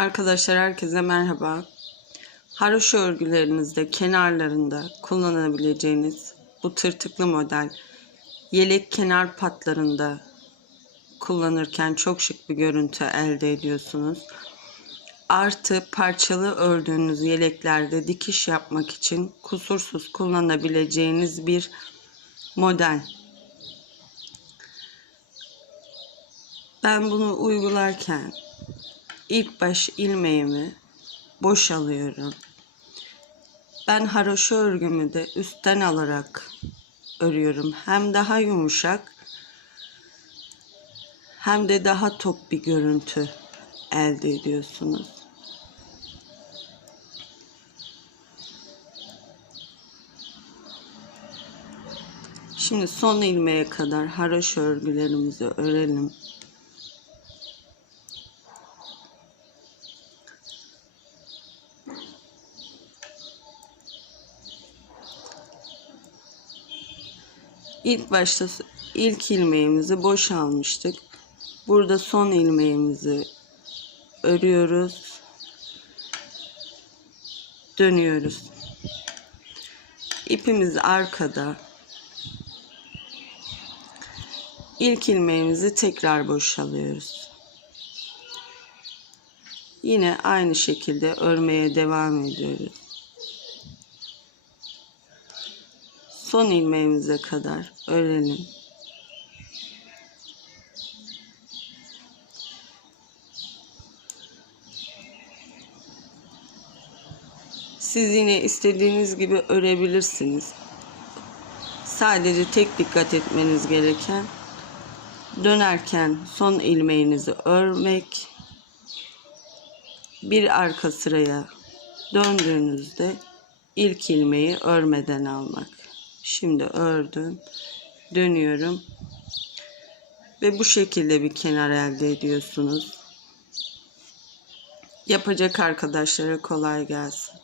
Arkadaşlar herkese merhaba. Haroşa örgülerinizde kenarlarında kullanabileceğiniz bu tırtıklı model yelek kenar patlarında kullanırken çok şık bir görüntü elde ediyorsunuz. Artı parçalı ördüğünüz yeleklerde dikiş yapmak için kusursuz kullanabileceğiniz bir model. Ben bunu uygularken ilk baş ilmeğimi boş alıyorum. Ben haroşa örgümü de üstten alarak örüyorum. Hem daha yumuşak hem de daha tok bir görüntü elde ediyorsunuz. Şimdi son ilmeğe kadar haroşa örgülerimizi örelim. İlk başta ilk ilmeğimizi boş almıştık. Burada son ilmeğimizi örüyoruz. Dönüyoruz. İpimiz arkada. İlk ilmeğimizi tekrar boşalıyoruz. Yine aynı şekilde örmeye devam ediyoruz. Son ilmeğimize kadar örelim. Siz yine istediğiniz gibi örebilirsiniz. Sadece tek dikkat etmeniz gereken dönerken son ilmeğinizi örmek. Bir arka sıraya döndüğünüzde ilk ilmeği örmeden almak. Şimdi ördüm. Dönüyorum. Ve bu şekilde bir kenar elde ediyorsunuz. Yapacak arkadaşlara kolay gelsin.